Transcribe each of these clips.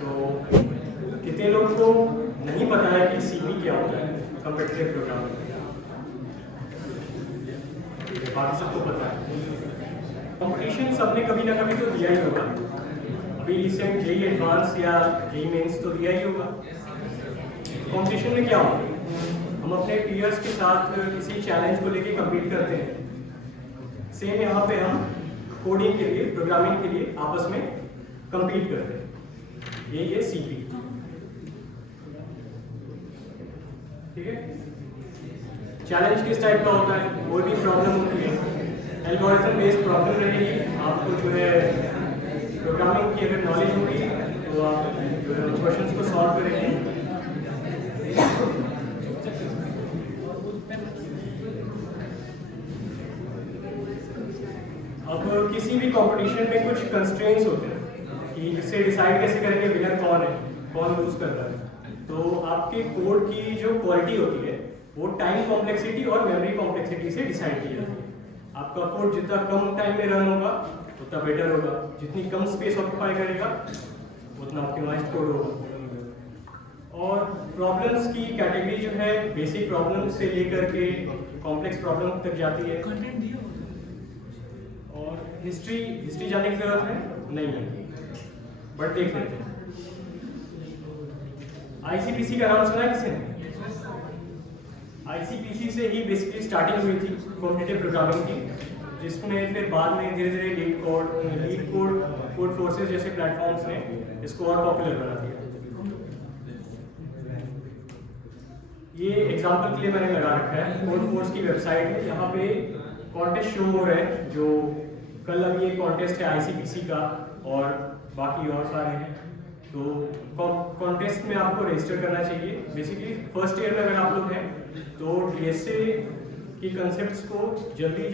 सो कितने लोग को नहीं पता है कि सीपी क्या होता है, कॉम्पिटिटिव प्रोग्रामिंग। बाकी सबको पता है। कंपटीशन सबने कभी ना कभी तो दिया ही होगा। अभी रिसेंट जेईई एडवांस या जेईई मेंस तो दिया ही होगा। कंपटीशन में क्या होता है, हम अपने पीयर्स के साथ किसी चैलेंज को लेके कम्पीट करते हैं। सेम यहाँ पे हम कोडिंग के लिए, प्रोग्रामिंग के लिए आपस में कम्पीट करते हैं। ये सीपी, ठीक है। चैलेंज किस टाइप का होता है, कोई भी प्रॉब्लम होती है, एल्गोरिथम बेस्ड प्रॉब्लम रहेगी। आपको जो है प्रोग्रामिंग की अगर नॉलेज होगी तो आप जो है क्वेश्चंस को सॉल्व करेंगे। अब किसी भी कंपटीशन में कुछ कंस्ट्रेंट्स होते हैं कि जिससे डिसाइड कैसे करेंगे विनर कौन है, कौन लूज कर रहा है। तो आपके कोड की जो क्वालिटी होती है वो टाइम कॉम्प्लेक्सिटी और मेमोरी कॉम्प्लेक्सिटी से डिसाइड की जाती है। आपका कोड जितना कम टाइम में रन होगा उतना बेटर होगा, जितनी कम स्पेस ऑक्यूपाई करेगा उतना ऑप्टिमाइज्ड कोड होगा। और प्रॉब्लम्स की कैटेगरी जो है बेसिक प्रॉब्लम से लेकर के कॉम्प्लेक्स प्रॉब्लम तक जाती है। और हिस्ट्री जानने की जरूरत है नहीं है, बट देख लेते हैं। आईसीपीसी का नाम सुना है किसी ने? आईसीपीसी से ही बेसिकली स्टार्टिंग हुई थी कॉम्पिटिटिव प्रोग्रामिंग की, जिसमें फिर बाद में धीरे धीरे लीड कोड फोर्सेस जैसे प्लेटफॉर्म्स ने इसको और पॉपुलर बना दिया। ये एग्जांपल के लिए मैंने लगा रखा है कोड फोर्स की वेबसाइट है, यहाँ पे कॉन्टेस्ट शो हो रहा है। जो कल अभी एक कॉन्टेस्ट है आईसीपीसी का और बाकी और सारे हैं। तो कॉन्टेस्ट में आपको रजिस्टर करना चाहिए। बेसिकली फर्स्ट ईयर में अगर आप लोग हैं तो डीएसए की कंसेप्ट्स को जल्दी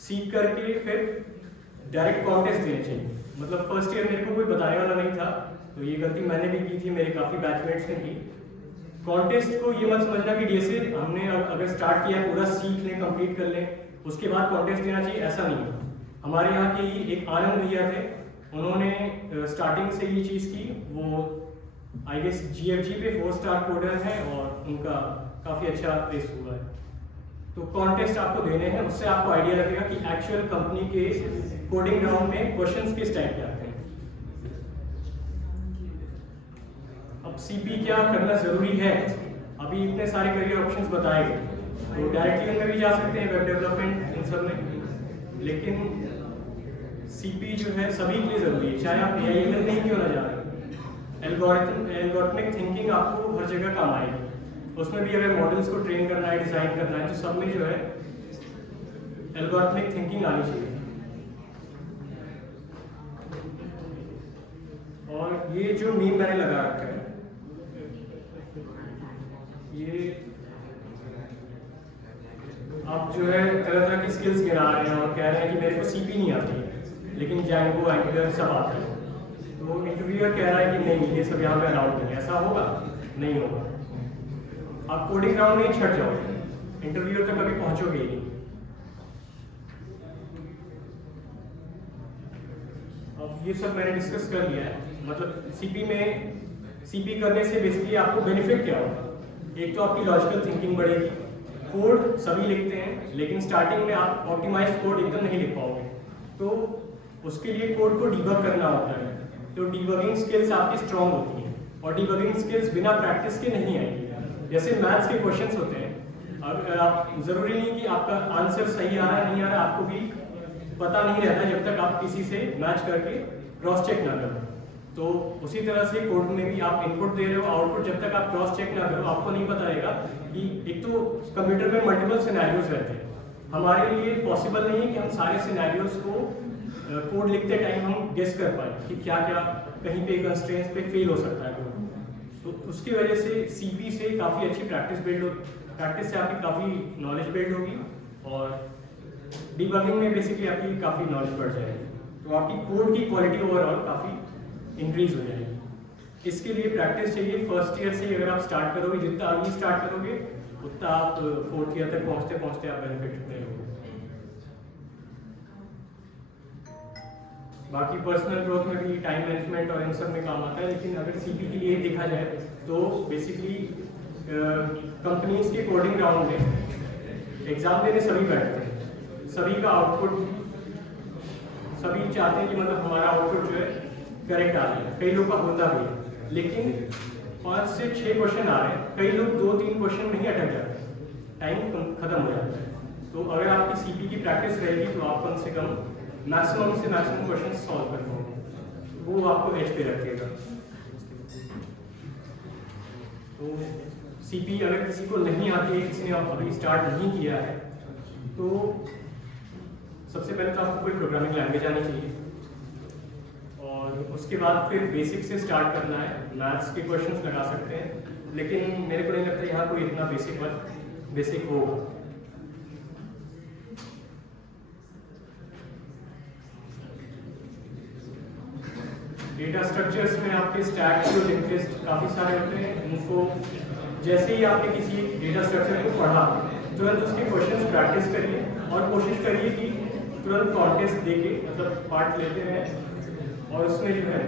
सीख करके फिर डायरेक्ट कॉन्टेस्ट देने चाहिए। मतलब फर्स्ट ईयर मेरे को कोई बताने वाला नहीं था, तो ये गलती मैंने भी की थी, मेरे काफ़ी बैचमेट्स ने की। कॉन्टेस्ट को ये मत समझना कि डीएसए हमने अगर स्टार्ट किया पूरा सीख लें, कंप्लीट कर लें, उसके बाद कॉन्टेस्ट देना चाहिए, ऐसा नहीं है। हमारे यहाँ के ही एक आनंद भैया थे, उन्होंने स्टार्टिंग से ये चीज़ की। वो आई गेस जीएफजी पे 4 स्टार कोडर है और उनका काफ़ी अच्छा प्लेस हुआ है। तो कॉन्टेस्ट आपको देने हैं, उससे आपको आइडिया लगेगा कि एक्चुअल कंपनी के कोडिंग ग्राउंड में क्वेश्चंस किस टाइप के आते हैं। अब सीपी क्या करना ज़रूरी है, अभी इतने सारे करियर ऑप्शंस बताए गए, तो डायरेक्टली उनमें भी जा सकते हैं, वेब डेवलपमेंट इन सब में। लेकिन सीपी जो है सभी के लिए ज़रूरी है, चाहे आप एआईएमएल नहीं क्यों ना जा रहे। एल्गोरिथमिक थिंकिंग आपको हर जगह काम आएगी। उसमें भी अगर मॉडल्स को ट्रेन करना है, डिज़ाइन करना है, तो सब में जो है एल्गोरिथमिक थिंकिंग आनी चाहिए। और ये जो मीम मैंने लगा रखा है, ये आप जो है तरह तरह की स्किल्स गिना रहे हैं और कह रहे हैं कि मेरे को सीपी नहीं आती है, लेकिन जैंगो, एंगुलर सब आता है। तो इंटरव्यूअर कह रहा है कि नहीं, ये सब यहाँ पे अलाउड नहीं है। ऐसा होगा? नहीं होगा। आप कोडिंग ग्राउंड में ही छट जाओगे, इंटरव्यूअर तक कभी पहुंचोगे ही नहीं। अब ये सब मैंने डिस्कस कर लिया है। मतलब सीपी करने से बेसिकली आपको बेनिफिट क्या होगा? एक तो आपकी लॉजिकल थिंकिंग बढ़ेगी। कोड सभी लिखते हैं, लेकिन स्टार्टिंग में आप ऑप्टिमाइज्ड कोड एकदम नहीं लिख पाओगे, तो उसके लिए कोड को डिबग करना होता है। तो डिबगिंग स्किल्स आपकी स्ट्रांग होती हैं, और डिबगिंग स्किल्स बिना प्रैक्टिस के नहीं आएगी। जैसे मैथ्स के क्वेश्चंस होते हैं, अब आप ज़रूरी नहीं कि आपका आंसर सही आ रहा है नहीं आ रहा है, आपको भी पता नहीं रहता जब तक आप किसी से मैच करके क्रॉस चेक ना करो। तो उसी तरह से कोड में भी आप इनपुट दे रहे हो, आउटपुट जब तक आप क्रॉस चेक ना करो आपको नहीं पता रहेगा कि एक तो कंप्यूटर में मल्टीपल सिनेरियोज रहते हैं। हमारे लिए पॉसिबल नहीं है कि हम सारे सिनेरियोज को कोड लिखते टाइम हम गेस कर पाए कि क्या क्या कहीं पे कंस्ट्रेंट्स पे फेल हो सकता है कोड। तो उसकी वजह से सीपी से काफ़ी अच्छी प्रैक्टिस से आपकी काफ़ी नॉलेज बिल्ड होगी, और डिबगिंग में बेसिकली आपकी काफ़ी नॉलेज बढ़ जाएगी। तो आपकी कोड की क्वालिटी ओवरऑल काफ़ी इंक्रीज हो जाएगी। इसके लिए प्रैक्टिस चाहिए। फर्स्ट ईयर से अगर आप स्टार्ट करोगे, जितना अर्ली स्टार्ट करोगे उतना आप 4th ईयर तक पहुँचते पहुँचते आप बेनिफिट में होगे। बाकी पर्सनल ग्रोथ में भी टाइम मैनेजमेंट और इन सब में काम आता है। लेकिन अगर सीपी के लिए देखा जाए तो बेसिकली कंपनीज के कोडिंग राउंड में एग्ज़ाम देने सभी बैठते हैं, सभी का आउटपुट सभी चाहते हैं कि मतलब हमारा आउटपुट जो है करेक्ट आ रहा है। कई लोग का होता भी है, लेकिन 5 से 6 क्वेश्चन आ रहे हैं, कई लोग 2-3 क्वेश्चन में ही अटक जाते हैं, टाइम खत्म हो जाता है। तो अगर आपकी सीपी की प्रैक्टिस रहेगी तो आप कम से कम मैक्सिमम से मैक्सिमम क्वेश्चन सॉल्व कर पाओगे, वो आपको एज पे रखेगा। तो सीपी अगर किसी को नहीं आती है, किसी ने अभी स्टार्ट नहीं किया है, तो सबसे पहले तो आपको कोई प्रोग्रामिंग लैंग्वेज आनी चाहिए और उसके बाद फिर बेसिक से स्टार्ट करना है। मैथ्स के क्वेश्चंस लगा सकते हैं, लेकिन मेरे को नहीं लगता यहाँ कोई इतना बेसिक होगा। डेटा स्ट्रक्चर्स में आपके स्टैक और लिंक लिस्ट काफ़ी सारे होते हैं। उनको जैसे ही आपने किसी डेटा स्ट्रक्चर को पढ़ा, तुरंत उसके क्वेश्चंस प्रैक्टिस करिए और कोशिश करिए कि तुरंत कॉन्टेस्ट देके मतलब पार्ट लेते हैं और उसमें जो है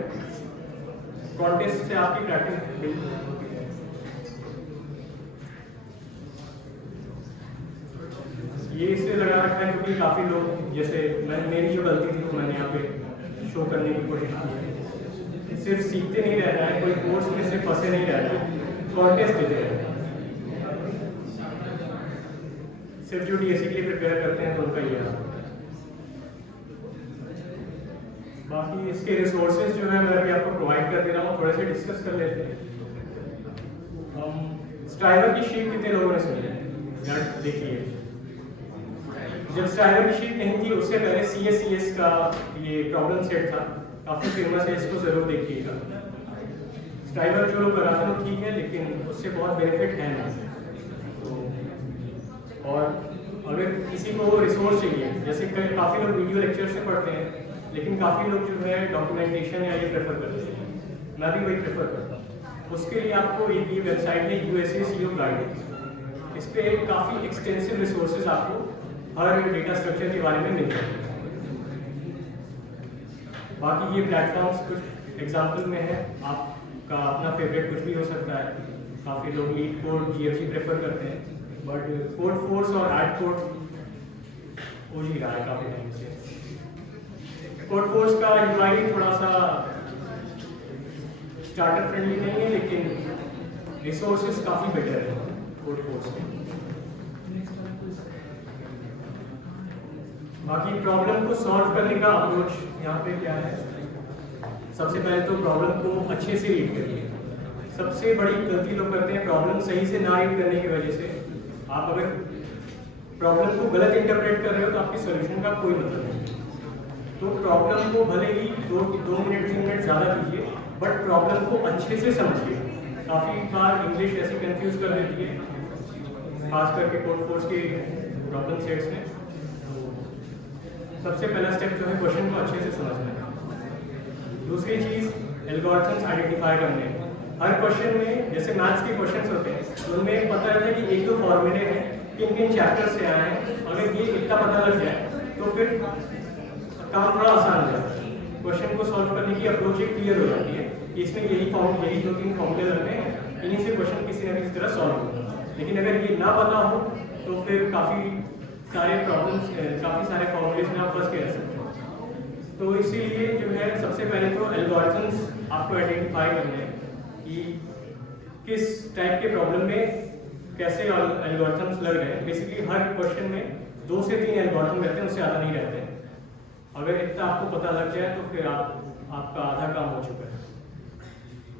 कॉन्टेस्ट से आपकी प्रैक्टिस बिल्कुल। ये इसलिए लगा रखा है क्योंकि काफ़ी लोग, जैसे मेरी जो गलती थी वो मैंने यहाँ पे शो करने की कोशिश की है, सिर्फ सीखते नहीं रहना है, कोई कोर्स में सिर्फ फंसे नहीं रहना है, कॉन्टेस्ट देते रहना है। सिर्फ जो डीएससी के लिए प्रिपेयर करते हैं तो उनका ये है। बाकी इसके रिसोर्सेज जो है मैं अभी आपको प्रोवाइड कर दे रहा हूँ, थोड़े से डिस्कस कर लेते हैं। स्ट्राइवर की शीट कितने लोगों ने सुनी है? यार देखिए, जब स्ट्राइवर की शीट नहीं थी उससे पहले CSCS का ये प्रॉब्लम सेट था, काफ़ी फेमस है, इसको ज़रूर देखिएगा। स्ट्राइवर जो लोग कराते हैं वो ठीक है, लेकिन उससे बहुत बेनिफिट है ना। तो और अगर किसी को रिसोर्स चाहिए, जैसे काफ़ी लोग वीडियो लेक्चर से पढ़ते हैं, लेकिन काफ़ी लोग जो है डॉक्यूमेंटेशन या ये प्रेफर करते हैं, मैं भी वही प्रेफर करता हूँ। उसके लिए आपको एक ये वेबसाइट है USA CO गाइड, इस पर काफ़ी एक्सटेंसिव रिसोर्सेज आपको हर डेटा स्ट्रक्चर के बारे में मिल जाएंगे। बाकी ये प्लेटफॉर्म्स कुछ एग्जाम्पल में है, आपका अपना फेवरेट कुछ भी हो सकता है। काफ़ी लोग लीड कोड GFG प्रेफर करते हैं, बट कोड फोर्स और एड कोड हो ही रहा है काफ़ी टाइम से। कोड फोर्स का UI थोड़ा सा स्टार्टर फ्रेंडली नहीं है, लेकिन रिसोर्सेज काफ़ी बेटर है कोड फोर्स में। बाकी प्रॉब्लम को सॉल्व करने का अप्रोच यहाँ पे क्या है? सबसे पहले तो प्रॉब्लम को अच्छे से रीड करिए। सबसे बड़ी गलती लोग करते हैं, प्रॉब्लम सही से ना रीड करने की वजह से आप अगर प्रॉब्लम को गलत इंटरप्रेट कर रहे हो तो आपके सॉल्यूशन का कोई मतलब नहीं। तो प्रॉब्लम को भले ही 2 मिनट 3 मिनट ज़्यादा दीजिए, बट प्रॉब्लम को अच्छे से समझिए। काफ़ी बार इंग्लिश ऐसी कंफ्यूज कर देती है, खास करके कोड फोर्स के प्रॉब्लम सेट्स में। सबसे पहला स्टेप जो है क्वेश्चन को अच्छे से समझना है। दूसरी चीज़ एल्गोरिथम्स आइडेंटिफाई करने हैं। हर क्वेश्चन में, जैसे मैथ्स के क्वेश्चंस होते हैं, उनमें पता रहता है कि 1-2 फॉर्मूले हैं, किन चैप्टर से आए हैं। अगर ये इतना पता लग जाए तो फिर काम थोड़ा आसान हो जाता है। क्वेश्चन को सॉल्व करने की अप्रोच एक क्लियर हो जाती है कि इसमें यही 2-3 फॉर्मूले लगने हैं, इन्हीं से क्वेश्चन किसी न किसी तरह सॉल्व होगा। लेकिन अगर ये ना पता हो तो फिर काफ़ी सारे प्रॉब्लम्स, काफ़ी सारे फॉर्मूलेज में आप फंस के रह सकते हो। तो इसीलिए जो है सबसे पहले तो एल्गोरिथम्स आपको आइडेंटिफाई करने हैं कि किस टाइप के प्रॉब्लम में कैसे एल्गोरिथम्स लग रहे हैं। बेसिकली हर क्वेश्चन में 2 से 3 एल्गोरिथम रहते हैं, उससे ज़्यादा नहीं रहते हैं। अगर इतना आपको पता लग जाए तो फिर आपका आधा काम हो चुका है।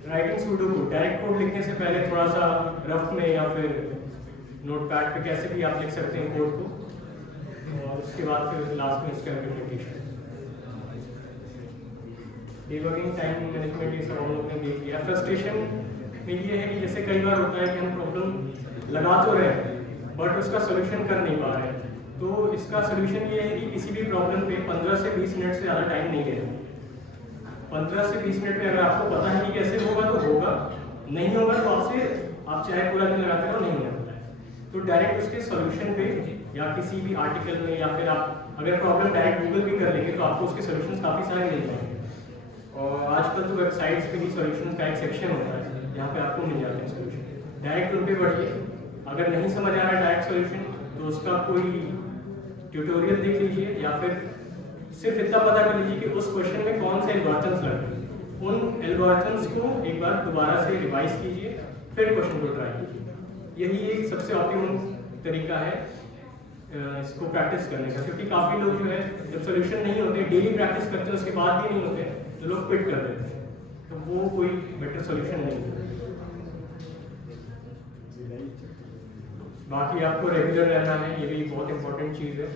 Writing pseudo code, direct code लिखने से पहले थोड़ा सा रफ में या फिर नोटपैड पे कैसे भी आप लिख सकते हैं कोड को, और उसके बाद फिर लास्ट में इसका इम्प्लीमेंटेशन। डिबगिंग, टाइम मैनेजमेंट, ये सब हम लोग ने देख लिया। फ्रस्ट्रेशन में ये है कि जैसे कई बार होता है कि हम प्रॉब्लम लगा तो रहे हैं बट उसका सोल्यूशन कर नहीं पा रहे हैं। तो इसका सोल्यूशन ये है कि किसी भी प्रॉब्लम पे 15 से 20 मिनट से ज़्यादा टाइम नहीं लेना। 15 से 20 मिनट में अगर आपको पता है कि कैसे होगा तो होगा, नहीं होगा तो आप चाहे पूरा दिन लगाते रहो, नहीं होगा। तो डायरेक्ट उसके सोल्यूशन पे या किसी भी आर्टिकल में या फिर आप अगर प्रॉब्लम डायरेक्ट गूगल भी कर लेंगे तो आपको उसके सोल्यूशंस काफ़ी सारे मिल जाएंगे। और आजकल तो वेबसाइट्स पे ही सॉल्यूशंस का एक सेक्शन होता है जहाँ पे आपको मिल जाते हैं सॉल्यूशन। डायरेक्ट उन पे बढ़िए, अगर नहीं समझ आ रहा है डायरेक्ट सॉल्यूशन तो उसका कोई ट्यूटोरियल देख लीजिए, या फिर सिर्फ इतना पता कर लीजिए कि उस क्वेश्चन में कौन से एल्गोरिथम्स लग रहे हैं। उन एल्गोरिथम्स को एक बार दोबारा से रिवाइज कीजिए, फिर क्वेश्चन को ट्राई कीजिए। यही एक सबसे ऑप्टिमम तरीका है इसको प्रैक्टिस करने का, क्योंकि काफ़ी लोग जो है जब सोल्यूशन नहीं होते, डेली प्रैक्टिस करते हैं, उसके बाद भी नहीं होते तो लोग क्विट कर देते हैं, तो वो कोई बेटर सोल्यूशन नहीं है। बाकी आपको रेगुलर रहना है, ये भी बहुत इंपॉर्टेंट चीज़ है।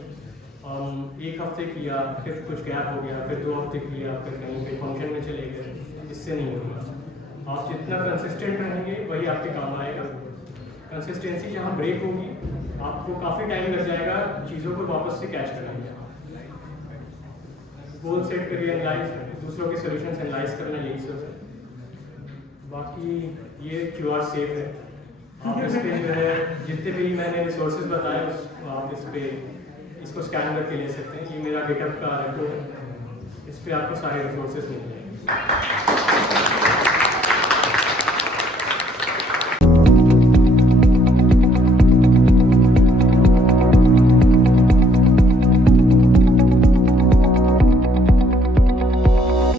एक हफ्ते किया, फिर कुछ गैप हो गया, फिर 2 हफ्ते किया, फिर कहीं पे फंक्शन में चले गए, इससे नहीं होगा। आप जितना कंसिस्टेंट रहेंगे वही आपके काम आएगा। कंसिस्टेंसी जहाँ ब्रेक होगी आपको काफ़ी टाइम लग जाएगा चीज़ों को वापस से कैच करने में। गोल सेट करिए, एनालाइज, दूसरों के सॉल्यूशंस एनालाइज करना, यही सब है। बाकी ये QR सेफ है, आप इस पे जो है जितने भी मैंने रिसोर्सेज बताए आप इस पे इसको स्कैन करके ले सकते हैं। ये मेरा गिटहब का रेकॉर्ड है, इस पे आपको सारे रिसोर्सेज मिल जाएंगे।